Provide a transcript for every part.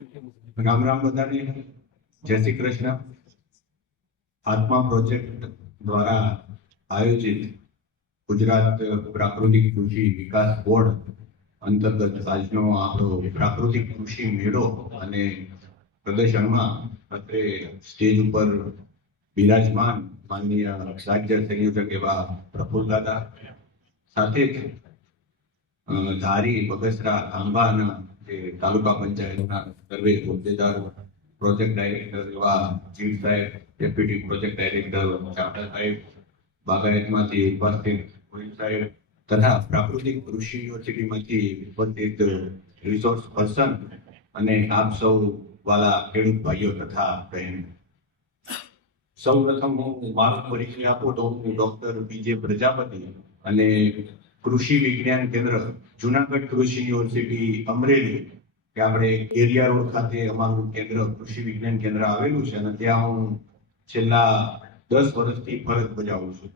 રામ રામ બધાને. જય શ્રી કૃષ્ણ. આત્મા પ્રોજેક્ટ દ્વારા આયોજિત ગુજરાત પ્રાકૃતિક કૃષિ વિકાસ બોર્ડ અંતર્ગત આજનો આપણો પ્રાકૃતિક કૃષિ મેળો અને પ્રદર્શનમાં અત્રે સ્ટેજ ઉપર બિરાજમાન માનનીય રાજ્ય સંયોજક એવા પ્રફુલ્લ દાદા, સાથે જ ધારી, બગસરા, ખાંભાના જે તાલુકા પંચાયતના સર્વે હોદ્દેદારો, પ્રોજેક્ટ ડાયરેક્ટર એવા જીવ સાહેબ, ડેપ્યુટી પ્રોજેક્ટ ડાયરેક્ટર ચાવડા સાહેબ, બાગાયતમાંથી ઉપસ્થિત ગોહિલ સાહેબ તથા પ્રાકૃતિક કૃષિ યુનિવર્સિટીમાંથી ઉપસ્થિત રિસોર્સ પર્સન અને આપ સૌ વાલા ખેડૂત ભાઈઓ તથા બહેનો, સૌ પ્રથમ હું મારો પરિચય આપું તો હું ડોક્ટર બીજે પ્રજાપતિ અને કૃષિ વિજ્ઞાન કેન્દ્ર જુનાગઢ કૃષિ યુનિવર્સિટી અમરેલી કે આપણે કેરિયા રોડ ખાતે અમારું કેન્દ્ર કૃષિ વિજ્ઞાન કેન્દ્ર આવેલું છે અને ત્યાં હું છેલ્લા 10 વર્ષથી ફરજ બજાવું છું.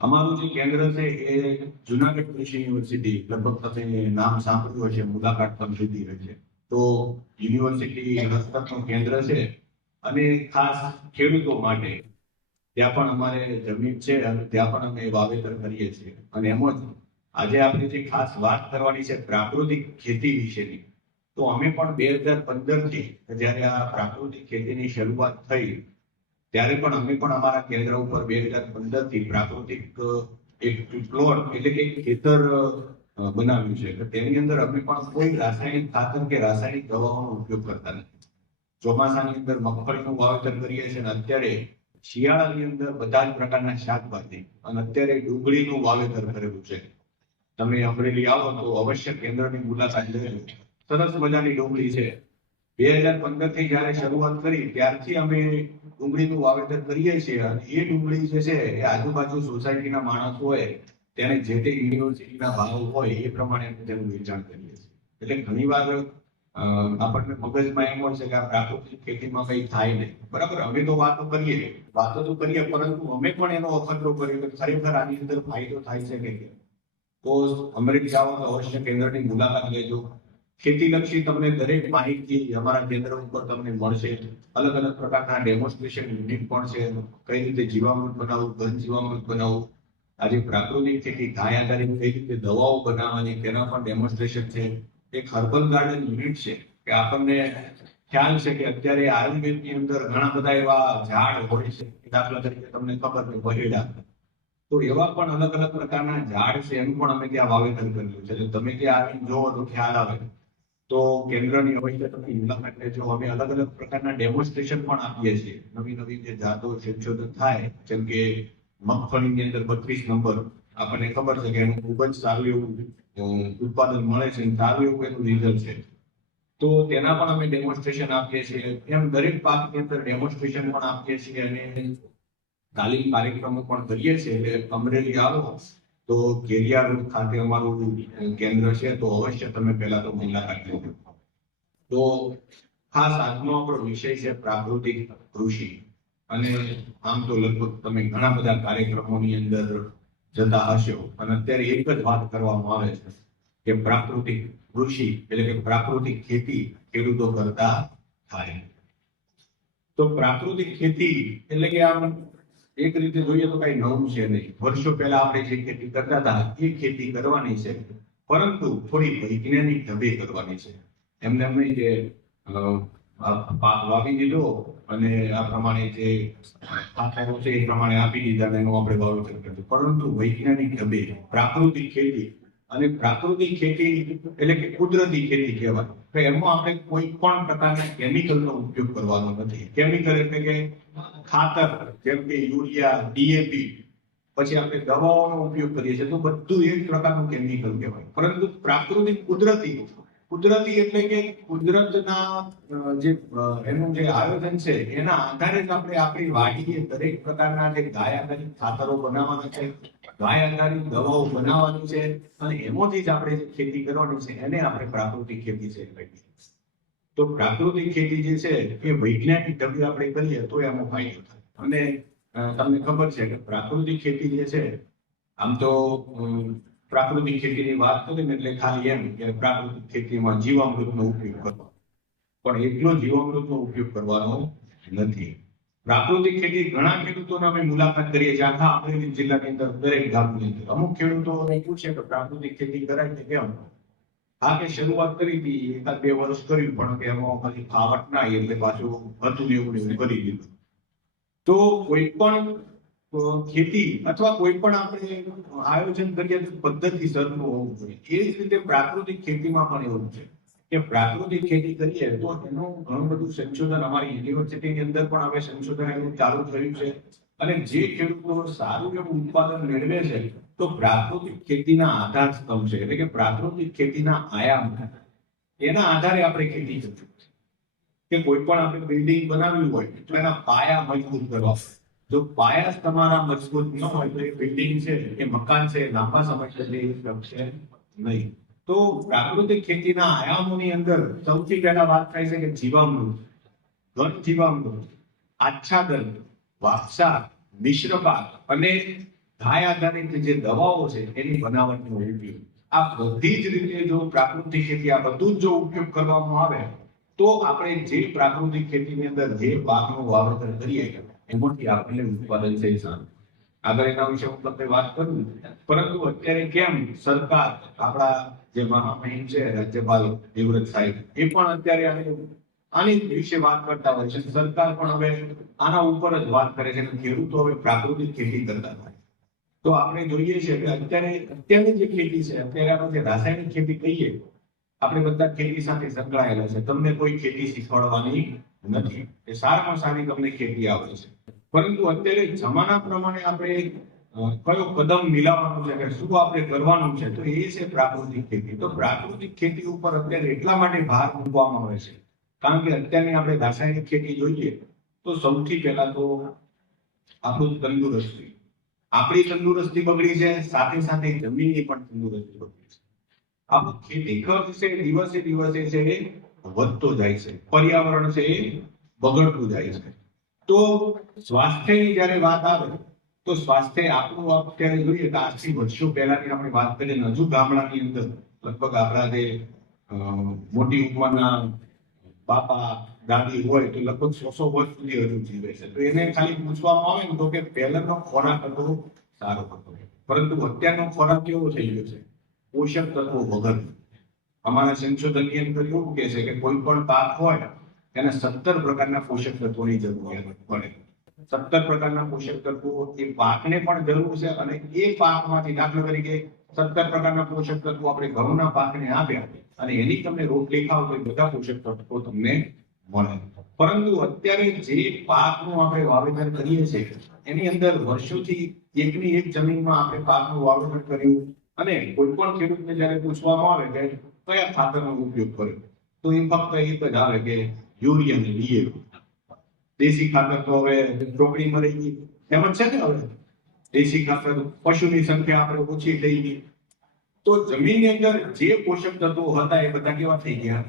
અમારું જે કેન્દ્ર છે એ જુનાગઢ કૃષિ યુનિવર્સિટી, લગભગ તમે નામ સાંભળ્યું હશે, મુલાકાત પણ લીધી હશે. તો યુનિવર્સિટી હસ્તકનું કેન્દ્ર છે અને ખાસ ખેડૂતો માટે ત્યાં પણ અમારે જમીન છે અને ત્યાં પણ અમે વાવેતર કરીએ છીએ. અને એમ જ આજે આપણે જે ખાસ વાત કરવાની છે પ્રાકૃતિક ખેતી વિશેની, તો અમે પણ 2015 થી જ્યારે આ પ્રાકૃતિક ખેતીની શરૂઆત થઈ ત્યારે પણ અમે પણ અમારા કેન્દ્ર ઉપર 2015 થી પ્રાકૃતિક એક પ્લોટ એટલે કે ખેતર બનાવ્યું છે. તો તેની અંદર અમે પણ કોઈ રાસાયણિક ખાતર કે રાસાયણિક દવાઓનો ઉપયોગ કરતા નથી. ચોમાસાની અંદર મગફળીનું વાવેતર કરીએ છીએ અને અત્યારે શિયાળાની અંદર બધા જ પ્રકારના શાકભાજી અને અત્યારે ડુંગળીનું વાવેતર કરેલું છે. તમે અમરેલી આવો તો અવશ્ય કેન્દ્રની મુલાકાત લેજો. સરસ મજાની ડુંગળી છે. 2015 થી જયારે શરૂઆત કરી ત્યારથી અમે ડુંગળીનું વાવેતર કરીએ છીએ અને એ ડુંગળી જે છે એ આજુબાજુ સોસાયટીના માણસ હોય તેને જે તે યુનિવર્સિટીના ભાવ હોય એ પ્રમાણે અમે તેનું વેચાણ કરીએ છીએ. એટલે ઘણી વાર આપણને મગજમાં એમ હોય છે કે આ પ્રાકૃતિક ખેતીમાં કઈ થાય નહીં. બરાબર, અમે તો વાતો તો કરીએ પરંતુ અમે પણ એનો અખતરો કર્યો કે ખરેખર આની અંદર ફાયદો થાય છે કે કેમ. તો અમરેલી આવો તો અવશ્ય કેન્દ્રની મુલાકાત લેજો. ખેતીલક્ષી તમને દરેક માહિતી અમારા કેન્દ્ર ઉપર તમને મળશે. અલગ અલગ પ્રકારના ડેમોન્સ્ટ્રેશન યુનિટ પણ છે. કઈ રીતે જીવામૃત બનાવવું, ઘન જીવામૃત બનાવવું, આજે પ્રાકૃતિક ખેતી ગાય આધારિત કઈ રીતે દવાઓ બનાવવાની તેના પણ ડેમોન્સ્ટ્રેશન છે. એક હર્બલ ગાર્ડન યુનિટ છે કે આપણને ખ્યાલ છે કે અત્યારે આયુર્વેદની અંદર ઘણા બધા એવા ઝાડ હોય છે. દાખલા તરીકે તમને ખબર છે બહેડા, તો એવા પણ અલગ અલગ પ્રકારના ઝાડ છે એનું પણ અમે ત્યાં વાવેતર કરેલું છે. એટલે તમે ત્યાં આવીને જોવો તો ખ્યાલ આવે. તો કેન્દ્રની અવશ્ય તમે મુલાકાત લેજો. અમે અલગ અલગ પ્રકારના ડેમોન્સ્ટ્રેશન પણ આપીએ છીએ. નવી નવી જે જાતો સંશોધન થાય, જેમ કે મગફળીની અંદર 32 નંબર, આપણને ખબર છે કે એનું ખૂબ જ સારું એવું ઉત્પાદન મળે છે, સારું એવું એનું રિઝલ્ટ છે. તો તેના પણ અમે ડેમોન્સ્ટ્રેશન આપીએ છીએ. એમ દરેક પાકની અંદર ડેમોન્સ્ટ્રેશન પણ આપીએ છીએ અને તાલીમ કાર્યક્રમો પણ કરીએ છીએ. એટલે અમરેલી આવો તો કેરિયા રોડ ખાતે અમારું કેન્દ્ર છે, તો અવશ્ય તમે પહેલા તો મુલાકાત લેજો. તો ખાસ આજનો આપણો વિષય છે પ્રાકૃતિક કૃષિ. અને આમ તો લગભગ તમે ઘણા બધા કાર્યક્રમોની અંદર જતા હશો અને અત્યારે એક જ વાત કરવામાં આવે છે કે પ્રાકૃતિક કૃષિ એટલે કે પ્રાકૃતિક ખેતી ખેડૂતો કરતા થાય. તો પ્રાકૃતિક ખેતી એટલે કે આમ એક રીતે જોઈએ તો કઈ નવું છે નહીં. વર્ષો પહેલા આપણે જે ખેતી કરતા હતા એ ખેતી કરવાની છે, પરંતુ થોડી વૈજ્ઞાનિક ઢબે કરવાની છે. એમને એમ નહીં કે પાક વાવી દીધો અને આ પ્રમાણે જે ખાતરો છે એ પ્રમાણે આપી દીધા અને એનું આપણે વાવેતર કર્યું, પરંતુ વૈજ્ઞાનિક ઢબે પ્રાકૃતિક ખેતી. અને પ્રાકૃતિક ખેતી એટલે કે કુદરતી ખેતી કહેવાય. તો એમાં આપણે કોઈ પણ પ્રકારના કેમિકલનો ઉપયોગ કરવાનો નથી. કેમિકલ એટલે કે ખાતર, જેમ કે યુરિયા, ડીએપી, પછી આપણે દવાઓનો ઉપયોગ કરીએ છીએ તો બધું એક પ્રકારનું કેમિકલ કહેવાય. પરંતુ પ્રાકૃતિક કુદરતી એટલે કે કુદરતના જે એનું જે આયોજન છે એના આધારે જ આપણે આપણી વાડીએ દરેક પ્રકારના જે ગાય આધારિત ખાતરો બનાવવાના છે, ગાય આધારિત દવાઓ બનાવવાની છે અને એમાંથી જ આપણે જે ખેતી કરવાની છે એને આપણે પ્રાકૃતિક ખેતી છે કહીએ. તો પ્રાકૃતિક ખેતી જે છે એ વૈજ્ઞાનિક ઢબે આપણે કરીએ તો એમાં ફાયદો થાય. અને તમને ખબર છે કે પ્રાકૃતિક ખેતી જે છે, આમ તો પ્રાકૃતિક ખેતીની વાત કરીએ એટલે ખાલી એમ કે પ્રાકૃતિક ખેતીમાં જીવામૃતનો ઉપયોગ કરવો. પણ એટલો જીવામૃતનો ઉપયોગ કરવાનો નથી. પ્રાકૃતિક ખેતી ઘણા ખેડૂતોને અમે મુલાકાત કરીએ છીએ આખા અમરેલી જિલ્લાની અંદર દરેક ગામની અંદર. અમુક ખેડૂતો પૂછે કે પ્રાકૃતિક ખેતી કરાય છે કેમ? હા કે શરૂઆત કરી હતી, 1-2 વર્ષ કર્યું, પણ કે એમાં પછી ફાવટ ના આવી એટલે પાછું હતું ને એવું કરી દીધું. તો કોઈ પણ ખેતી અથવા કોઈ પણ આપણે આયોજન કરીએ તો પદ્ધતિ સરખું હોવું જોઈએ. એ જ રીતે પ્રાકૃતિક ખેતીમાં પણ એવું છે કે પ્રાકૃતિક ખેતી કરીએ તો એનું ઘણું બધું સંશોધન અમારી યુનિવર્સિટીની અંદર પણ હવે સંશોધન એનું ચાલુ થયું છે. અને જે ખેડૂતો સારું એવું ઉત્પાદન મેળવે છે તો પ્રાકૃતિક ખેતીના આધાર સ્તંભ છે, એટલે કે પ્રાકૃતિક ખેતીના આયામ, એના આધારે આપણે ખેતી કરવી કે કોઈ પણ આપણે બિલ્ડિંગ બનાવ્યું હોય તો એના પાયા મજબૂત કરવા. જો પાયા તમારા મજબૂત ન હોય તો એ બિલ્ડિંગ છે કે મકાન છે લાંબા સમય સુધી શકશે નહીં. તો પ્રાકૃતિક ખેતીના આયામોની અંદર સૌથી પહેલા વાત થાય છે કે જીવામૃત, ઘન જીવામૃત, આચ્છાદન, વાપસા, મિશ્ર પાક અને ગાય આધારિત જે દવાઓ છે એની બનાવટનો ઉપયોગ. આ બધી જ રીતે જો પ્રાકૃતિક ખેતી આ બધું જ જો ઉપયોગ કરવામાં આવે તો આપણે જે પ્રાકૃતિક ખેતીની અંદર જે પાકનું વાવેતર કરીએ એમાંથી આપણને ઉત્પાદન છે સારું. આગળ એના વિશે હું તમને વાત કરું, પરંતુ અત્યારે કેમ સરકાર, આપણા જે મહામહિમ છે રાજ્યપાલ દેવવ્રત સાહેબ, એ પણ અત્યારે આની વિશે વાત કરતા હોય છે. સરકાર પણ હવે આના ઉપર જ વાત કરે છે કે ખેડૂતો હવે પ્રાકૃતિક ખેતી કરતા થાય. તો આપણે જોઈએ છે કે અત્યારની જે ખેતી છે, અત્યારે આપણે જે રાસાયણિક ખેતી કહીએ, આપણે બધા ખેતી સાથે સંકળાયેલા છે. તમને કોઈ ખેતી શીખવાડવાની નથી, એ સારામાં સારી તમને ખેતી આવડે છે. પરંતુ અત્યારે જમાના પ્રમાણે આપણે કયો કદમ મિલાવવાનો છે કે શું આપણે કરવાનું છે, તો એ છે પ્રાકૃતિક ખેતી. તો પ્રાકૃતિક ખેતી ઉપર અત્યારે એટલા માટે ભાર મૂકવામાં આવે છે કારણ કે અત્યારની આપણે રાસાયણિક ખેતી જોઈએ તો સૌથી પહેલા તો આપણું તંદુરસ્તી, આપણી તંદુરસ્તી બગડી છે, સાથે સાથે જમીનની પણ તંદુરસ્તી બગડી છે. આપણો ખેતી ખર્ચ છે દિવસે દિવસે છે એ વધતો જાય છે, પર્યાવરણ છે એ બગડતું જાય છે. તો સ્વાસ્થ્યની જયારે વાત આવે તો સ્વાસ્થ્ય આપણું અત્યારે જોઈએ તો આજથી વર્ષો પહેલાની આપણે વાત કરીએ, હજુ ગામડાની અંદર લગભગ આપણા જે મોટી ઉંમરના બાપા દાદી હોય તો લગભગ 100 વર્ષ સુધી હજુ જીવે છે. તો એને ખાલી પૂછવામાં આવે ને તો કે પહેલાનો ખોરાક હતો સારો હતો, પરંતુ અત્યારનો ખોરાક કેવો થઈ ગયો છે, પોષક તત્વો વગર. અમારા સંશોધનની અંદર એવું કહે છે કે કોઈ પણ પાક હોય એને 17 પ્રકારના પોષક તત્વોની જરૂરિયાત પડે. 17 પ્રકારના પોષક તત્વો એ પાકને પણ જરૂર છે અને એ પાકમાંથી દાખલા તરીકે 17 પ્રકારના પોષક તત્વો આપણે ઘઉંના પાકને આપ્યા અને એની તમને રોટલી ખાવ તો બધા પોષક તત્વો તમને મળે. પરંતુ અત્યારે જે પાકનું આપણે વાવેતર કરીએ છીએ એની અંદર વર્ષોથી એકની એક જમીનમાં આપણે પાકનું વાવેતર કર્યું અને કોઈ પણ ખેડૂતને જયારે પૂછવામાં આવે કે કયા ખાતરનો ઉપયોગ કર્યો તો એ ફક્ત એક જ આવે કે યુરિયા અને ડીએપી. દેશી ખાતર તો હવે ચોપડી મળી ગઈ, એમ જ છે ને. હવે દેશી ખાતર, પશુની સંખ્યા આપણે ઓછી થઈ ગઈ, તો જમીનની અંદર જે પોષક તત્વો હતા એ બધા કેવા થઈ ગયા,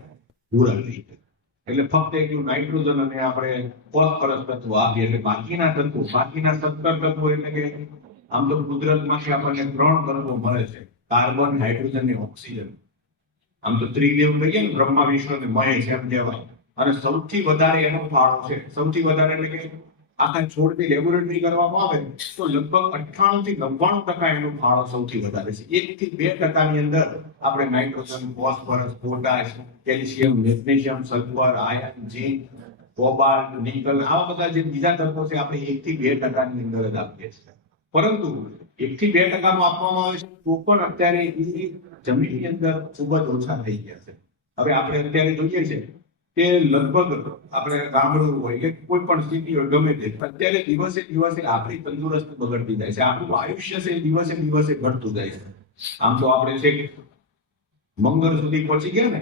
ભૂરા થઈ ગયા. એટલે ફક્ત એક નાઇટ્રોજન અને આપણે ફોસ્ફરસ તત્વો આપીએ એટલે બાકીના 17 તત્વો એટલે કે આમ તો કુદરતમાંથી આપણને 3 તત્વો મળે છે, કાર્બન, હાઇડ્રોજન અને ઓક્સિજન. આમ તો ત્રિદેવ કહીએ ને, બ્રહ્મા, વિષ્ણુ અને મહેશ એમ કહેવાય. અને સૌથી વધારે એનો ફાળો છે, સૌથી વધારે એટલે કે આખા છોડની લેબોરેટરી કરવામાં આવે તો લગભગ 98 થી 99% એનો ફાળો સૌથી વધારે છે. 1 થી 2% ની અંદર આપણે nitrogen, phosphorus, potash, calcium, magnesium, sulphur, iron, zinc, cobalt, nickel, આવા બધા જે બીજા તત્વો છે આપણે 1 થી 2% ની અંદર જ આપીએ છીએ. પરંતુ 1 થી 2% માં આપવામાં આવે છે તો પણ અત્યારે એ જમીનની અંદર ખૂબ જ ઓછા થઈ ગયા છે. હવે આપણે અત્યારે જોઈએ છે કે લગભગ આપણે ગામડું હોય કે કોઈ પણ સ્થિતિ હોય ગમે તે, અત્યારે દિવસે દિવસે આપણી તંદુરસ્તી બગડતી જાય છે, આપણું આયુષ્ય છે દિવસે દિવસે ઘટતું જાય છે. આમ તો આપણે છેક મંગળ સુધી પહોંચી ગયા ને,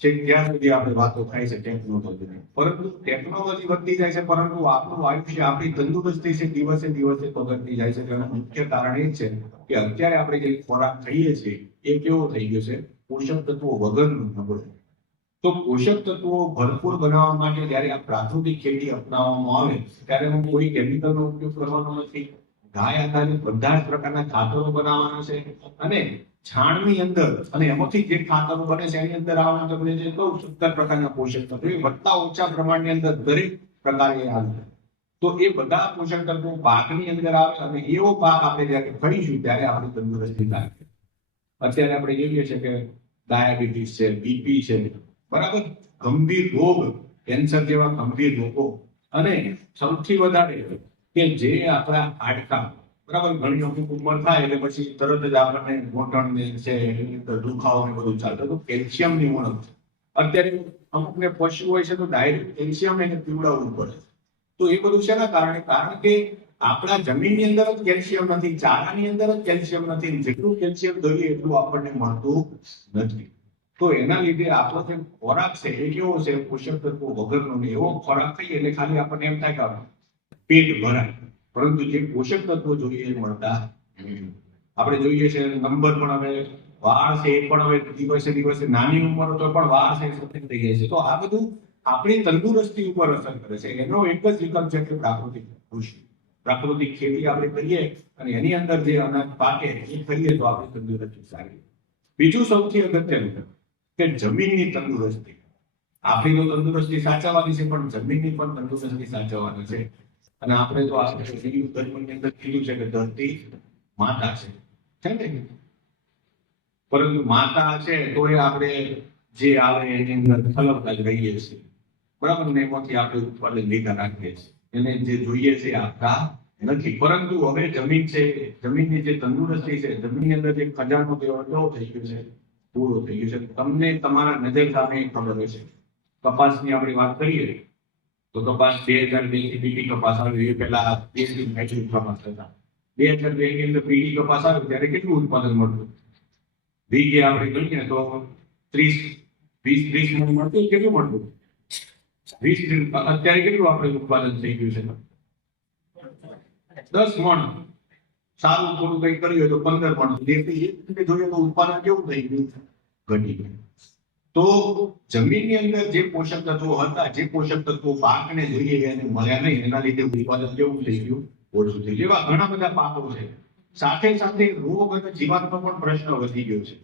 છેક ત્યાં સુધી આપણે વાતો થાય છે ટેકનોલોજીની, પરંતુ ટેકનોલોજી વધતી જાય છે પરંતુ આપણું આયુષ્ય, આપણી તંદુરસ્તી છે દિવસે દિવસે બગડતી જાય છે. તેનું મુખ્ય કારણ એ છે કે અત્યારે આપણે જે ખોરાક ખાઈએ છીએ એ કેવો થઈ ગયો છે, પોષક તત્વો વગરનું નબળું. તો પોષક તત્વો ભરપૂર બનાવવા માટે જ્યારે આ પ્રાકૃતિક ખેતી અપનાવવામાં આવે ત્યારે કોઈ કેમિકલનો ઉપયોગ કરવાનો નથી, ગાય આધારિત બધા જ પ્રકારના ખાતરો બનાવવાના છે અને છાણની અંદર અને એમાંથી જે ખાતરો બને છે એની અંદર આવા તમને જે કહું 17 પ્રકારના પોષક તત્વો એ વધતા ઓછા પ્રમાણની અંદર દરેક પ્રકારે આવે. તો એ બધા પોષક તત્વો પાકની અંદર આવે અને એવો પાક આપણે જ્યારે ખાઈશું ત્યારે આપણી તંદુરસ્તી થાય. અત્યારે આપણે જોઈએ છે કે ડાયાબિટીસ છે, બીપી છે, બરાબર, ગંભીર રોગ, કેન્સર જેવા ગંભીર રોગો, અને સૌથી વધારે કે જે આપણા હાડકાં, બરાબર, ઘણી અમુક ઉંમર થાય એટલે પછી તરત જ આપણને ઘૂંટણને છે એની અંદર દુખાવો ને બધું ચાલતું. તો કેલ્શિયમની ઉણપ છે. અત્યારે અમુકને પશુ હોય છે તો ડાયરેક્ટ કેલ્શિયમ એને પીવડાવવું પડે. તો એ બધું શેના કારણે? કારણ કે આપણા જમીનની અંદર જ કેલ્શિયમ નથી, ચારાની અંદર જ કેલ્શિયમ નથી. જેટલું કેલ્શિયમ જોઈએ એટલું આપણને મળતું નથી. તો એના લીધે આપણો જે ખોરાક છે એ કેવો છે? પોષક તત્વો વગરનો. એવો ખોરાક ખાઈએ એટલે ખાલી આપણને એમ થાય કે પેટ ભરાય, પરંતુ જે પોષક તત્વો જોઈએ એ મળતા નથી. આપણે જોઈએ છે નંબર પણ હવે વાળ છે એ પણ હવે દિવસે દિવસે નાની ઉંમર તો પણ વાળ છે સફેદ થઈ જાય છે. તો આ બધું આપણી તંદુરસ્તી ઉપર અસર કરે છે. એનો એક જ વિકલ્પ છે કે પ્રાકૃતિક કૃષિ, પ્રાકૃતિક ખેતી આપણે કરીએ અને એની અંદર જે અનાજ પાકે એ કરીએ તો આપણી તંદુરસ્તી સારી. બીજું સૌથી અગત્યનું કે જમીનની તંદુરસ્તી. આપણી તો તંદુરસ્તી સાચવવાની છે પણ જમીનની પણ તંદુરસ્તી સાચવવાની છે. અને આપણે તો આપણે હિન્દુ ધર્મની અંદર કીધું છે કે ધરતી માતા છે ને, પરંતુ માતા છે તો એ આપણે જે આવે એની અંદર ખલબતા જ રહીએ છીએ, બરાબર ને, એમાંથી આપણે ઉત્પાદન લીધા રાખીએ છીએ. એને જે જોઈએ છે આપતા નથી. પરંતુ હવે જમીન છે, જમીનની જે તંદુરસ્તી છે, જમીનની અંદર જે ખજાનો કેવો થઈ ગયો છે, પૂરો થઈ ગયો છે. તમને તમારા નજર સામે ખબર હશે, કપાસની આપણે વાત કરીએ તો કપાસ 2002 થી બીટી કપાસ આવ્યો એ પહેલા દેશની હાઇબ્રિડ કપાસ હતા. 2002 ની અંદર બીટી કપાસ આવ્યો ત્યારે કેટલું ઉત્પાદન મળતું? વીઘે આપણે ગણીએ તો 20 મણ મળતું. કેટલું મળતું? 20. અત્યારે કેટલું આપણે ઉત્પાદન થઈ ગયું છે? 10 મણ. સારું થોડું કઈ કર્યું તો 15 મણ. જોઈએ તો ઉત્પાદન કેવું થઈ ગયું? ઘટી ગયું. તો જમીનની અંદર જે પોષક તત્વો હતા, જે પોષક તત્વો પાકને જોઈએ એને મળ્યા નહીં, એના લીધે ઉત્પાદન કેવું થઈ ગયું? ઓછું થઈ ગયું. એવા ઘણા બધા પાકો છે. સાથે સાથે રોગ અને જીવાતનો પણ પ્રશ્ન વધી ગયો છે.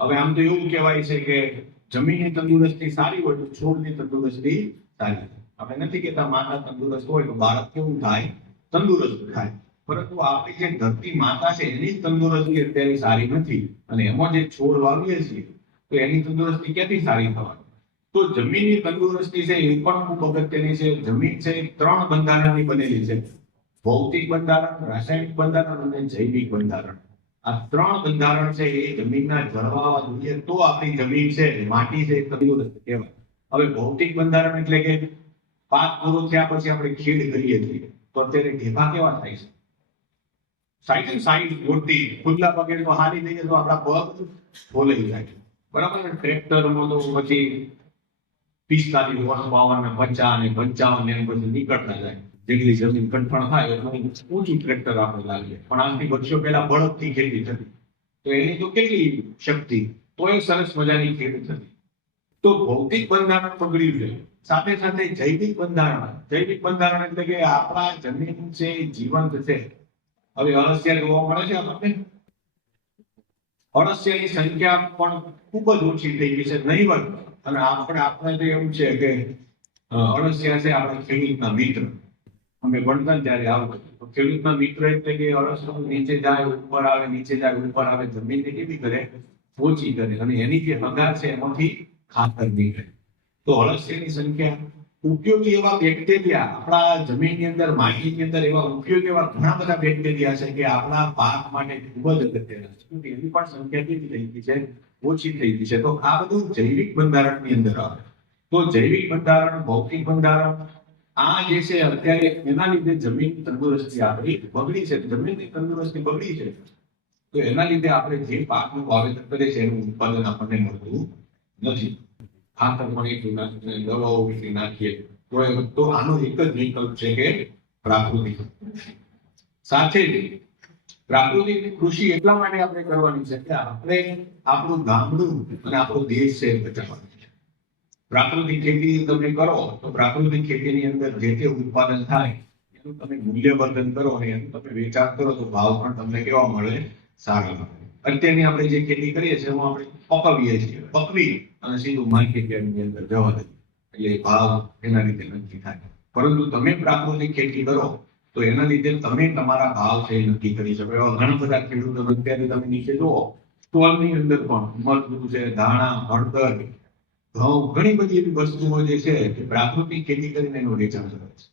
હવે આમ તો એવું કહેવાય છે કે જમીનની તંદુરસ્તી સારી હોય તો છોડની તંદુરસ્તી સારી. આપણે નથી કહેતા માતા તંદુરસ્ત હોય તો બાળક કેવું થાય? તંદુરસ્ત થાય. પરંતુ આપણી જે ધરતી માતા છે એની તંદુરસ્તી અત્યારે સારી નથી અને એમાં જે છોડ વાવીએ છીએ તો એની તંદુરસ્તી ક્યાંથી સારી થવાની? તો જમીનની તંદુરસ્તી છે એ પણ ખૂબ અગત્યની છે. જમીન છે 3 બંધારણની બનેલી છે: ભૌતિક બંધારણ, રાસાયણિક બંધારણ અને જૈવિક બંધારણ. આ 3 બંધારણ છે એ જમીનના જળવાવા જોઈએ તો આપણી જમીન છે, માટી છે, તંદુરસ્ત કહેવાય. હવે ભૌતિક બંધારણ એટલે કે પાક પૂરો થયા પછી આપણે ખેડ કરીએ છીએ તો અત્યારે ઢેફા કેવા થાય છે? સાઈડ મોટી ખુલ્લા પગે તો હાલી લઈએ તો આપણા પગ ફોલાઈ જાય, બરાબર. ટ્રેક્ટરમાં તો પછી 45 હોર્સ પાવર ને 50 ને 55 ને પછી નીકળતા જાય. જેટલી જમીન કંઠણ થાય એટલું ઊંચું ટ્રેક્ટર આપણે લાવીએ. પણ આજથી વર્ષો પહેલા બળદથી ખેતી થતી તો એની તો કેટલી શક્તિ, તો એ સરસ મજાની ખેતી થતી. તો ભૌતિક બંધારણ બગડ્યું છે. સાથે સાથે જૈવિક બંધારણ. જૈવિક બંધારણ એટલે કે આપણા જમીન છે જીવંત છે. હવે અળસિયા જોવા મળે છે આપણને. અળસિયાની સંખ્યા પણ ખૂબ જ ઓછી થઈ ગઈ છે, નહીવત. અને આપણે તો એવું છે કે અળસિયા છે આપણા ખેડૂતના મિત્ર. અમે ભણતા ત્યારે આવું તો ખેડૂતના મિત્ર એટલે કે અળસિયું નીચે જાય ઉપર આવે, નીચે જાય ઉપર આવે, જમીનને કેવી કરે? ઓછી કરે. અને એની જે હગાર છે એમાંથી ખાતર નીકળે. તો અળસિયાની સંખ્યા, ઉપયોગી એવા બેક્ટેરિયા આપણા જમીનની અંદર, માટીની અંદર એવા ઉપયોગી એવા ઘણા બધા બેક્ટેરિયા છે કે આપણા પાક માટે ખૂબ જ અગત્યના છે. એની પણ સંખ્યા કેવી થઈ ગઈ છે? ઓછી થઈ ગઈ છે. તો આ બધું જૈવિક બંધારણની અંદર આવે. તો જૈવિક બંધારણ, ભૌતિક બંધારણ, આ જે છે અત્યારે એના લીધે જમીનની તંદુરસ્તી આપણી બગડી છે. જમીનની તંદુરસ્તી બગડી છે તો એના લીધે આપણે જે પાકનું વાવેતર કરીએ છીએ એનું ઉત્પાદન આપણને મળતું નથી. ખાતર પણ એટલું નાખીએ, દવાઓ એટલી નાખીએ તો આનો એક જ વિકલ્પ છે કે પ્રાકૃતિક. સાથે જ પ્રાકૃતિક કૃષિ એટલા માટે આપણે કરવાની છે કે આપણે આપણું ગામડું અને આપણો દેશ છે બચાવવાનો છે. પ્રાકૃતિક ખેતી તમે કરો તો પ્રાકૃતિક ખેતીની અંદર જે તે ઉત્પાદન થાય એનું તમે મૂલ્યવર્ધન કરો અને એનું તમે વેચાણ કરો તો ભાવ પણ તમને કેવા મળે? સારા મળે. અત્યારની આપણે જે ખેતી કરીએ છીએ એમાં આપણે પકવીએ છીએ, પકવી અને સીધું માર્કેટની અંદર જવા દઈએ એટલે ભાવ એના રીતે નક્કી થાય. પરંતુ તમે પ્રાકૃતિક ખેતી કરો તો એના લીધે તમે તમારા ભાવ છે એ નક્કી કરી શકો. એવા ઘણા બધા ખેડૂતો અત્યારે તમે નીચે જુઓ સ્ટોલની અંદર પણ મરચું છે, ધાણા, હળદર, ઘઉં, ઘણી બધી એવી વસ્તુઓ જે છે કે પ્રાકૃતિક ખેતી કરીને એનું વેચાણ કરે છે.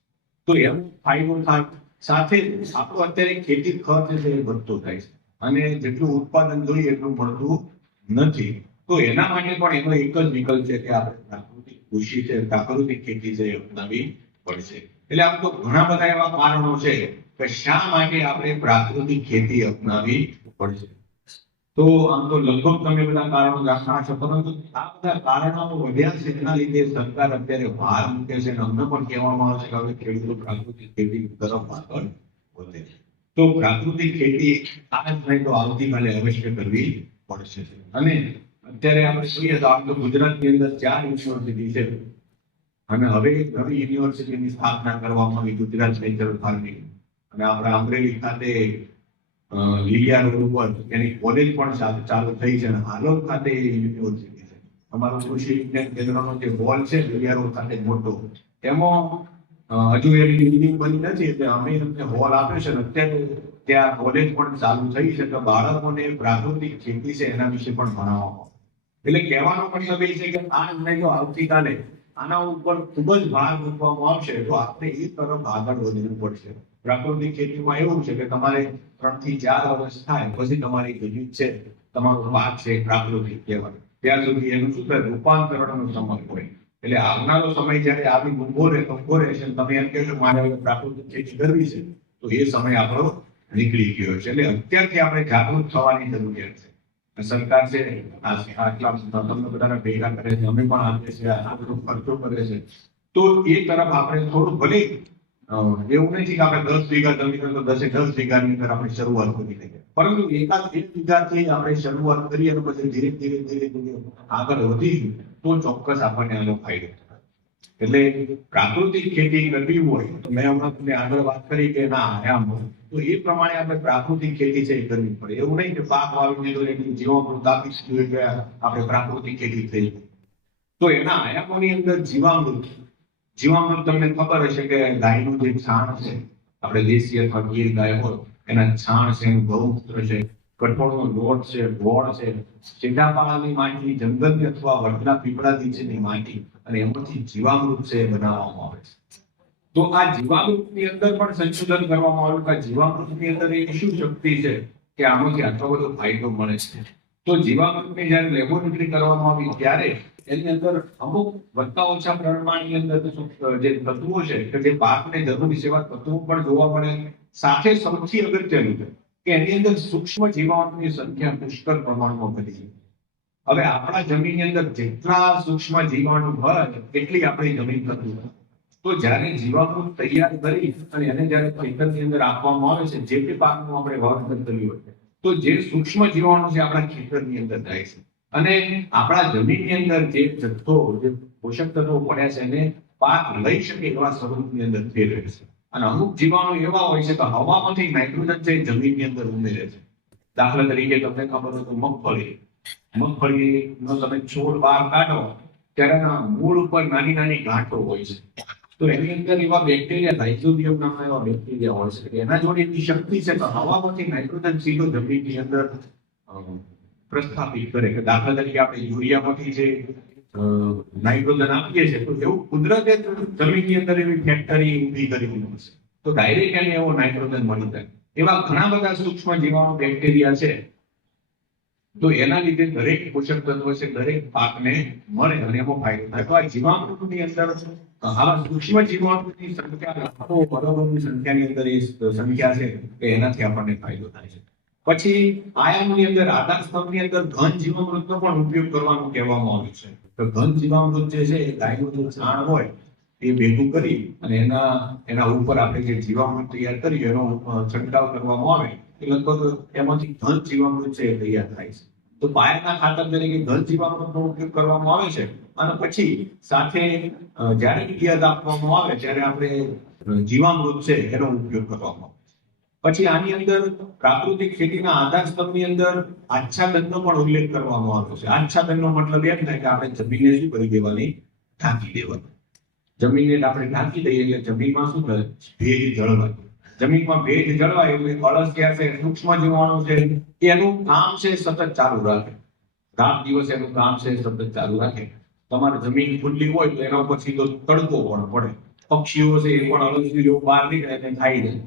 તો એનો ફાયદો થાય. સાથે આપણો અત્યારે ખેતી ખર્ચ છે એ વધતો થાય છે અને જેટલું ઉત્પાદન જોઈએ એટલું મળતું નથી. તો એના માટે પણ એનો એક જ વિકલ્પ છે કે આપણે પ્રાકૃતિક કૃષિ છે, પ્રાકૃતિક ખેતી છે એ અપનાવવી પડશે. એટલે આમ તો ઘણા બધા એવા કારણો છે કે શા માટે આપણે પ્રાકૃતિક ખેતી અપનાવવી પડશે. તો આમ તો લગભગ તમે બધા કારણો જાણતા છો, પરંતુ આ બધા કારણો વધ્યા છે એના લીધે સરકાર અત્યારે ભાર મૂકે છે અને અમને પણ કહેવામાં આવે છે કે હવે ખેડૂતો પ્રાકૃતિક ખેતી તરફ આગળ વધે. તો પ્રાકૃતિક ખેતી આજ નહીં તો આવતીકાલે અવશ્ય કરવી પડશે. અને અત્યારે આપણે જોઈએ તો આમ તો ગુજરાતની અંદર 4 યુનિવર્સિટી છે અને હવે નવી યુનિવર્સિટીની સ્થાપના કરવામાં આવી, ગુજરાત નેચરલ ફાર્મિંગ. અને આપણા અમરેલી ખાતે લીલિયા રોડ ઉપર એની કોલેજ પણ ચાલુ થઈ છે અને હાલોલ ખાતે યુનિવર્સિટી છે. અમારો કૃષિ વિજ્ઞાન કેન્દ્રનો જે હોલ છે લીલિયા રોડ ખાતે મોટો, એમાં હજુ એની બિલ્ડિંગ બની નથી એટલે અમે એમને હોલ આપ્યો છે. અત્યારે ત્યાં કોલેજ પણ ચાલુ થઈ છે તો બાળકોને પ્રાકૃતિક ખેતી છે એના વિશે પણ ભણાવવામાં. એટલે કહેવાનો મતલબ એ છે કે આ નહીં તો આવતીકાલે આના ઉપર ખૂબ જ ભાર મૂકવામાં આવશે તો આપણે એ તરફ આગળ વધવું પડશે. પ્રાકૃતિક ખેતીમાં એવું છે કે તમારે 3 થી 4 વર્ષ થાય પછી તમારી જમીન છે, તમારો પાક છે પ્રાકૃતિક કહેવાય. ત્યાં સુધી એનું શું થાય, રૂપાંતરણનો સમય હોય. એટલે આવનારો સમય જયારે આવી ઊભો રહે છે તમે એમ કહેશો મારે હવે પ્રાકૃતિક ખેતી કરવી છે તો એ સમય આપણો નીકળી ગયો છે. એટલે અત્યારથી આપણે જાગૃત થવાની જરૂરિયાત છે. સરકાર છે આટલા તમને બધાને ભેગા કરે છે, અમે પણ આપીએ છીએ, આ બધો ખર્ચો કરે છે. તો એ તરફ આપણે થોડું ભલે એવું નથી કે આપણે 10 વીઘા જમીન તો 10 વીઘાની અંદર આપણે શરૂઆત કરી દઈએ, પરંતુ એકાદ 1 વીઘાથી આપણે શરૂઆત કરીએ તો પછી ધીરે ધીરે આગળ વધીશું તો ચોક્કસ આપણને આનો ફાયદો થાય. એટલે પ્રાકૃતિક ખેતી કરવી હોય તો મેં હમણાં તમને આગળ વાત કરી કે ના આયામ હોય તો એ પ્રમાણે આપણે પ્રાકૃતિક ખેતી છે એ કરવી પડે. એવું નહીં કે પાક વાવી દીધો એટલે જીવામૃત આપી દીધું એટલે આપણે પ્રાકૃતિક ખેતી થઈ. તો એના આયામોની અંદર જીવામૃત તમને ખબર હશે કે ગાયનું જે છાણ છે, આપણે દેશી અથવા ગીર ગાય હોય એના છાણ છે, એનું ગૌમૂત્ર છે, કઠોળનો લોટ છે, ગોળ છે, સીધાપાળાની માટી, જંગલની અથવા વડલા પીપળા નીચેની માટી અને એમાંથી જીવામૃત છે બનાવવામાં આવે છે. તો આ જીવામૃતની અંદર પણ સંશોધન કરવામાં આવ્યું કે જીવામૃતની અંદર એવી શું શક્તિ છે કે આમાંથી આટલો બધો ફાયદો મળે છે. તો જીવામૃતની જ્યારે લેબોરેટરી કરવામાં આવી ત્યારે એની અંદર અમુક વધતા ઓછા પ્રમાણની અંદર જે તત્વો છે કે જે પાકને જરૂરી સેવા તત્વો પણ જોવા મળે. સાથે સૌથી અગત્યનું છે કે એની અંદર સૂક્ષ્મ જીવાણુની સંખ્યા પુષ્કળ પ્રમાણમાં વધી છે. હવે આપણા જમીનની અંદર જેટલા સૂક્ષ્મ જીવાણુ હોય એટલી આપણી જમીન થતી હોય. તો જ્યારે જીવામૃત તૈયાર કરી અને એને જ્યારે ખેતરની અંદર આપવામાં આવે છે, જે તે પાકનું આપણે વાવેતર કર્યું હોય તો જે સૂક્ષ્મ જીવાણુ છે આપણા ખેતરની અંદર જાય છે અને આપણા જમીનની અંદર જે જથ્થો જે પોષક તત્વો પડ્યા છે એને પાક લઈ શકે એવા સ્વરૂપની અંદર ફેરવે છે. અને અમુક જીવાણુ એવા હોય છે કે હવામાંથી નાઇટ્રોજન છે જમીનની અંદર ઉમેરે છે. દાખલા તરીકે તમને ખબર હોય તો મગફળીનો તમે છોડ બહાર કાઢો ત્યારે એના મૂળ ઉપર નાની નાની ગાંઠો હોય છે. તો એની અંદર એવા બેક્ટેરિયા રાઇઝોબિયમ નામના એવા બેક્ટેરિયા હોય છે કે એના જોડે એટલી શક્તિ છે કે હવામાંથી નાઇટ્રોજન સીધો જમીનની અંદર પ્રસ્થાપિત કરે. કે દાખલા તરીકે આપણે યુરિયામાંથી જે નાઇટ્રોજન આપીએ છીએ તો એવું કુદરતે જમીનની અંદર એવી ફેક્ટરી ઊભી કરી દીધી છે તો ડાયરેક્ટ એને એવો નાઇટ્રોજન મળી જાય. એવા ઘણા બધા સૂક્ષ્મ જીવાણુ બેક્ટેરિયા છે. તો એના લીધે દરેક પોષક તત્વો છે દરેક પાકને મળે અને એમાં ફાયદો થાય. તો આ જીવામૃતની અંદર આવા સૂક્ષ્મ જીવાણુની સંખ્યા લાખો કરોડોની સંખ્યાની અંદર એ સંખ્યા છે કે એનાથી આપણને ફાયદો થાય છે. પછી આયામની અંદર આધાર સ્તંભની અંદર ઘન જીવામૃતનો પણ ઉપયોગ કરવાનું કહેવામાં આવ્યું છે. તો ઘન જીવામૃત જે છે એ ગાયનું જે છાણ હોય એ ભેગું કરી અને એના ઉપર આપણે જે જીવામૃત તૈયાર કરીએ એનો છંટકાવ કરવામાં આવે એ લગભગ એમાંથી ઘન જીવામૃત છે એ તૈયાર થાય છે. તો પાયાના ખાતર તરીકે ઘન જીવામૃતનો ઉપયોગ કરવામાં આવે છે અને પછી સાથે જ્યારે પિયત આપવામાં આવે ત્યારે આપણે જીવામૃત છે એનો ઉપયોગ કરવામાં આવે. પછી આની અંદર પ્રાકૃતિક ખેતીના આધાર સ્તંભની અંદર આચ્છાદનનો પણ ઉલ્લેખ કરવામાં આવ્યો છે. આચ્છાદનનો મતલબ એમ થાય કે આપણે જમીનને શું કરી દેવાની, ઢાંકી દેવાની. જમીનને આપણે ઢાંકી દઈએ એટલે જમીનમાં શું થાય, ભેજ જળવાય. જમીનમાં ભેજ જળવાય એટલે અળસિયા છે, સૂક્ષ્મ જીવાણુ છે, એનું કામ છે સતત ચાલુ રાખે. રાત દિવસ એનું કામ છે સતત ચાલુ રાખે. તમારે જમીન ખુલ્લી હોય તો એના ઉપર સીધો તડકો પણ પડે, પક્ષીઓ છે એ પણ અળસિયો બહાર નીકળે એટલે ખાઈ જાય.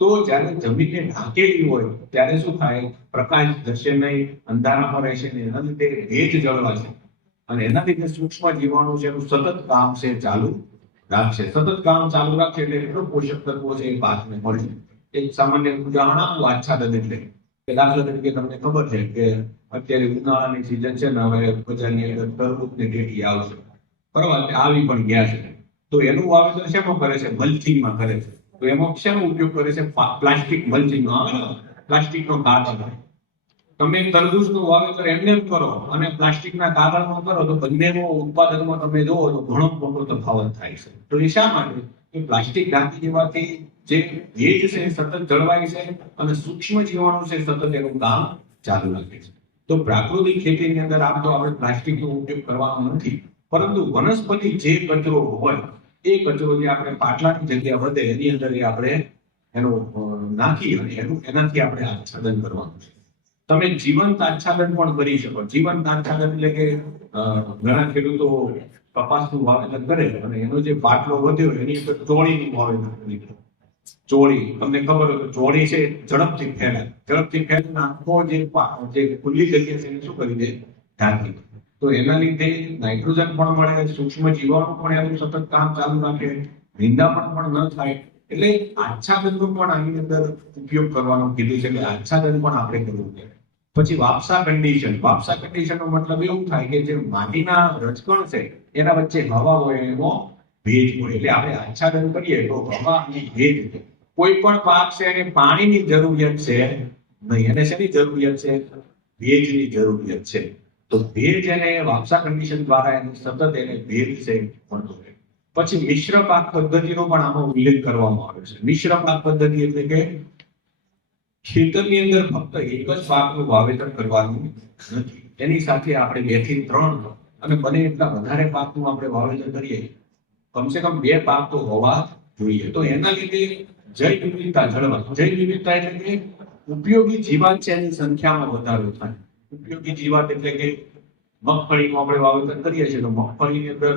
તો જ્યારે જમીનને ઢાંકેલી હોય ત્યારે શું થાય, પ્રકાશ જશે નહીં, અંધારામાં રહેશે નહીં, એના લીધે ભેજ જળવાશે અને એના લીધે સૂક્ષ્મ જીવાણુ છે એનું સતત કામ છે ચાલુ રાખશે. સતત કામ ચાલુ રાખશે એટલે એટલું પોષક તત્વો છે એ પાકને મળશે. એક સામાન્ય ઉદાહરણ આપું આચ્છાદન એટલે કે દાખલા તરીકે તમને ખબર છે કે અત્યારે ઉનાળાની સિઝન છે ને, હવે બજારની અંદર તરબૂચની ટેટી આવશે, બરાબર, આવી પણ ગયા છે. તો એનું વાવેતર શેમાં કરે છે, મલ્ચિંગમાં કરે છે. તો એમાં શેનો ઉપયોગ કરે છે, પ્લાસ્ટિક મલ્ચિંગનો આવે ને, પ્લાસ્ટિકનો કાગળ. તમે તરબૂચનું વાવેતર એમને કરો અને પ્લાસ્ટિકના કાગળમાં કરો તો બંનેનો ઉત્પાદનમાં તમે જોવો તો ઘણો મોટો તફાવત થાય છે. તો એ શા માટે, કે પ્લાસ્ટિક ઢાંકી દેવાથી જે ભેજ છે સતત જળવાય છે અને સૂક્ષ્મ જીવાણુ છે સતત એનું કામ ચાલુ રાખે છે. તો પ્રાકૃતિક ખેતીની અંદર આમ તો આપણે પ્લાસ્ટિકનો ઉપયોગ કરવાનો નથી, પરંતુ વનસ્પતિ જે કચરો હોય એ કચરો જે આપણે પાટલાની જગ્યા વધે એની અંદર આપણે એનો નાખી અને એનાથી આપણે આચ્છાદન કરવાનું છે. તમે જીવંત આચ્છાદન પણ કરી શકો. જીવંત આચ્છાદન એટલે કે ઘણા ખેડૂતો કપાસનું વાવેતર કરે અને એનો જે પાટલો વધ્યો એની ઉપર ચોળીનું વાવેતર કરી દે. ચોળી તમને ખબર હોય તો ચોળી છે ઝડપથી ફેલાય આખો જે ખુલ્લી જગ્યા છે એને શું કરી દે, ઢાંકી. તો એના લીધે નાઇટ્રોજન પણ મળે, સૂક્ષ્મ જીવાણુ પણ એનું સતત કામ ચાલુ રાખે, નિંદામણ પણ ન થાય. એટલે આચ્છાદનનો પણ આની અંદર ઉપયોગ કરવાનો કીધું છે કે આચ્છાદન પણ આપણે કરવું છે. પછી વાપસા કન્ડિશન. વાપસા કન્ડિશનનો મતલબ એવું થાય કે જે માટીના રજકણ છે એના વચ્ચે હવા હોય એમાં ભેજ હોય, એટલે આપણે આચ્છાદન કરીએ તો હવા અને ભેજ, કોઈ પણ પાક છે એને પાણીની જરૂરિયાત છે નહીં, એને શેની જરૂરિયાત છે, ભેજની જરૂરિયાત છે. તો ભેજ એને વાપસા કન્ડિશન દ્વારા એને સતત એને ભેજ છે મળતો રહે. પછી મિશ્ર પાક પદ્ધતિનો પણ આમાં ઉલ્લેખ કરવામાં આવ્યો છે. મિશ્ર પાક પદ્ધતિ એટલે કે ખેતરની અંદર ફક્ત એક જ પાકનું વાવેતર કરવાનું નથી, એની સાથે આપણે 2 થી 3 અને બને એટલા વધારે પાકનું આપણે વાવેતર કરીએ, કમસે કમ 2 પાક તો હોવા જોઈએ. તો એના લીધે જૈવ વિવિધતા જળવાય. જૈવ વિવિધતા એટલે કે ઉપયોગી જીવાત છે એની સંખ્યામાં વધારો થાય. ઉપયોગી જીવાત એટલે કે મગફળીનું આપણે વાવેતર કરીએ છીએ તો મગફળીની અંદર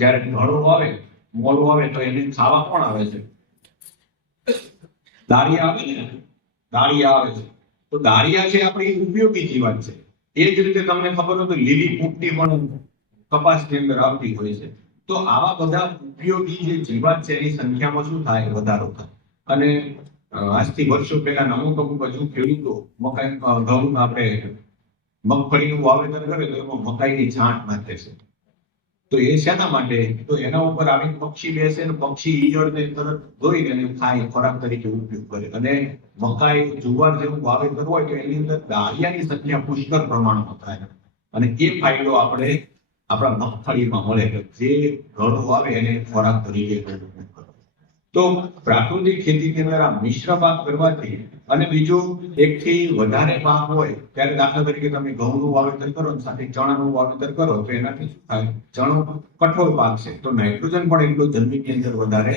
જ્યારે ઢળો આવે, મોલો આવે તો એને ખાવા કોણ આવે છે, દાળિયા આવે ને, દાળિયા આવે છે. તો દાળિયા છે આપણી ઉપયોગી જીવાત છે. એ જ રીતે તમને ખબર હોય તો લીલી ફૂંકટી પણ કપાસની અંદર આવતી હોય છે. તો આવા બધા ઉપયોગી જે જીવાત છે એની સંખ્યામાં શું થાય, વધારો થાય. અને આજથી વર્ષો પહેલા અમુક હજુ ખેડૂતો ઘઉં આપણે મગફળીનું વાવેતર કરે તો એમાં મકાઈની છાંટ નાખે છે. તો એ શેના માટે, તો એના ઉપર આવી પક્ષી બેસે ને પક્ષી ઈયળને તરત ધોઈને એને ખાય, ખોરાક તરીકે ઉપયોગ કરે. અને મકાઈ જુવાર જેવું વાવેતર હોય તો એની અંદર દાળિયાની સંખ્યા પુષ્કળ પ્રમાણમાં થાય અને એ ફાયદો આપણે આપણા મગફળીમાં મળે કે જે ઘડો આવે એને ખોરાક તરીકે ઉપયોગ કરે. તો પ્રાકૃતિક ખેતીની અંદર આ મિશ્ર પાક કરવાથી અને બીજું એકથી વધારે પાક હોય ત્યારે દાખલા તરીકે તમે ઘઉંનું વાવેતર કરો અને સાથે ચણાનું વાવેતર કરો તો એનાથી શું થાય, ચણો કઠોળ પાક છે તો નાઇટ્રોજન પણ એટલું જમીનની અંદર વધારે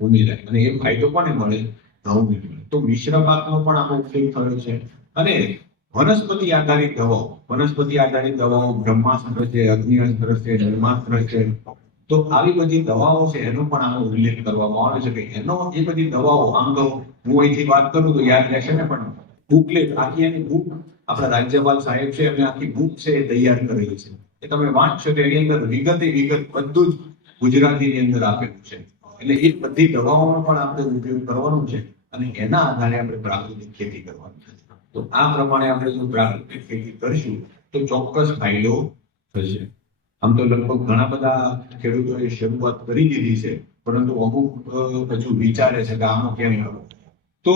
ઉમેરાય અને એ ફાયદો કોને મળે, ઘઉંને મળે. તો મિશ્ર પાકનો પણ આનો ઉપયોગ થયો છે. અને વનસ્પતિ આધારિત દવાઓ બ્રહ્માસ્ત્ર છે, અગ્નિઅસ્ત્ર છે, ધર્માસ્ત્ર છે, તો આવી બધી દવાઓ છે એનો પણ આનો ઉલ્લેખ કરવામાં આવે છે કે એનો એ બધી દવાઓ આમ તો હું અહીંથી વાત કરું તો યાદ રહેશે ને, પણ બુકલેટ આખી એની બુક આપણા રાજ્યપાલ સાહેબ છે એમને આખી બુક છે એ તૈયાર કરેલી છે. એ તમે વાંચશો તો એની અંદર વિગતે વિગત બધું જ ગુજરાતીની અંદર આપેલું છે. એટલે એ બધી દવાઓનો પણ આપણે ઉપયોગ કરવાનો છે અને એના આધારે આપણે પ્રાકૃતિક ખેતી કરવાની છે. તો આ પ્રમાણે આપણે જો પ્રાકૃતિક ખેતી કરીશું તો ચોક્કસ ફાયદો થશે. આમ તો લગભગ ઘણા બધા ખેડૂતોએ શરૂઆત કરી દીધી છે, પરંતુ અમુક હજુ વિચારે છે કે આમાં કેમ કરવું. તો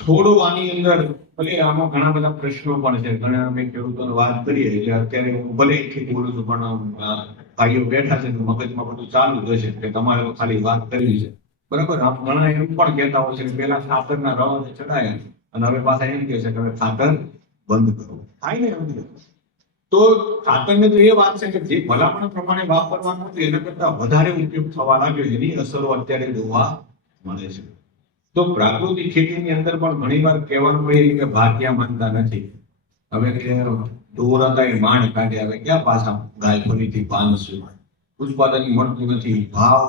થોડું આની અંદર ભલે આમાં ઘણા બધા પ્રશ્નો પણ છે, ઘણા અમે ખેડૂતોને વાત કરીએ એટલે અત્યારે હું ભલે એટલી બોલું છું પણ ભાઈઓ બેઠા છે તો મગજમાં બધું ચાલુ જ હશે કે તમારે ખાલી વાત કરવી છે. બરાબર. આમ ઘણા એમ પણ કહેતા હોય છે કે પેલા ખાતરના રવાને ચડાયા અને હવે પાછા એમ કહે છે કે હવે ખાતર બંધ કરો. થાય ને એવું? તો ખાતરને તો એ વાત છે કે જે ભલામણ પ્રમાણે વાપરવાનું હતું એના કરતા વધારે ઉપયોગ થવા લાગ્યો, એની અસરો અત્યારે જોવા મળે છે. તો પ્રાકૃતિક ખેતીની અંદર પણ ઘણી વાર કહેવાનું એ કે ભાગ્યા માનતા નથી. હવે કે ઢોર હતા એ માંડ કાઢે, હવે ક્યાં પાછા ગાય ફરીથી પાનશું, ઉત્પાદન મળતું નથી, ભાવ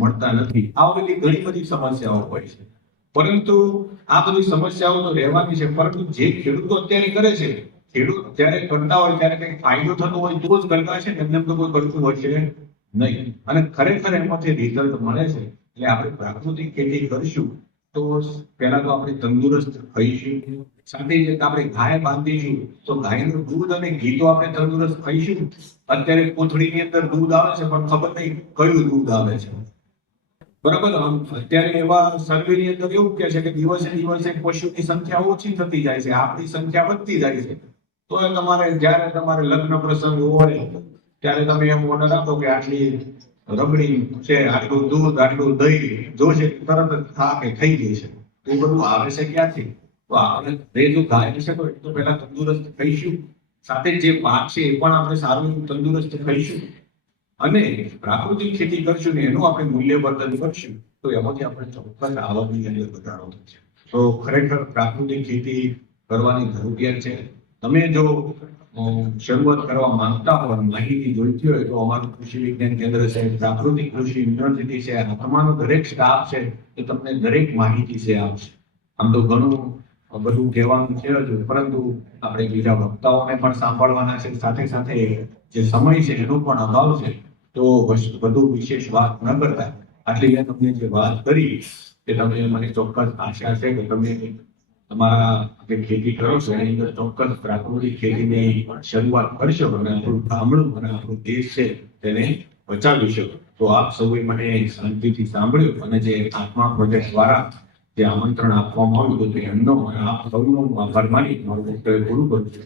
મળતા નથી. આ બધી ઘણી બધી સમસ્યાઓ હોય છે. પરંતુ આ બધી સમસ્યાઓ તો રહેવાની છે, પરંતુ જે ખેડૂતો અત્યારે કરે છે, ખેડૂત જ્યારે કરતા હોય ત્યારે કંઈક ફાયદો થતો હોય તો જ કરતા છે, એમને તો કોઈ કરતું હોય છે નહીં. અને ખરેખર એમાંથી રિઝલ્ટ મળે છે. એટલે આપણે પ્રાકૃતિક ખેતી કરીશું તો પહેલા તો આપણે તંદુરસ્ત ખાઈશું, સાથે જ આપણે ગાય બાંધીશું તો ગાયનું દૂધ અને ઘી તો આપણે તંદુરસ્ત ખાઈશું. અત્યારે કોથળીની અંદર દૂધ આવે છે પણ ખબર નહીં કયું દૂધ આવે છે. બરાબર. અત્યારે એવા સર્વેની અંદર એવું કહે છે કે દિવસે દિવસે પશુની સંખ્યા ઓછી થતી જાય છે, આપણી સંખ્યા વધતી જાય છે. તો તમારે જ્યારે તમારે લગ્ન પ્રસંગ હોય ત્યારે તમે એમ ઓર્ડર આપો કે આટલી રબડી છે, આટલું દૂધ, આટલું દહીં જોશે, તરત જ થાકે થઈ જાય છે. તો એ બધું આવે છે ક્યાંથી? તો આપણે જો ગાય હશે તો પહેલા તંદુરસ્ત ખાઈશું, સાથે જે પાક છે એ પણ આપણે સારું તંદુરસ્ત ખાઈશું અને પ્રાકૃતિક ખેતી કરશું ને એનું આપણે મૂલ્યવર્ધન કરશું તો એમાંથી આપણે ચોક્કસ આવકની અંદર વધારો થશે. તો ખરેખર પ્રાકૃતિક ખેતી કરવાની જરૂરિયાત છે. તમે જો શરૂઆત કરવા માંગતા હોય, માહિતી જોઈતી હોય તો અમારું કૃષિ વિજ્ઞાન કેન્દ્ર છે, પ્રાકૃતિક કૃષિ યુનિવર્સિટી છે, તમારો દરેક સ્ટાફ છે એ તમને દરેક માહિતી છે આપશે. આમ તો ઘણું બધું કહેવાનું છે જ, પરંતુ આપણે બીજા વક્તાઓને પણ સાંભળવાના છે, સાથે સાથે જે સમય છે એનો પણ અભાવ છે. તો વધુ વિશેષ વાત ન કરતા આટલી મેં તમને જે વાત કરી એ તમે મને ચોક્કસ આશા છે કે તમે તમારા જે ખેતી કરો છો એની અંદર ચોક્કસ પ્રાકૃતિક ખેતીની શરૂઆત કરશો અને આપણું ગામડું અને આપણો દેશ છે તેને બચાવી શકો. તો આપ સૌએ મને શાંતિથી સાંભળ્યું અને જે આત્મા પ્રોજેક્ટ દ્વારા જે આમંત્રણ આપવામાં આવ્યું હતું એમનો આપ સૌનો આભાર માની મારું વક્તવ્ય પૂરું કરું છું.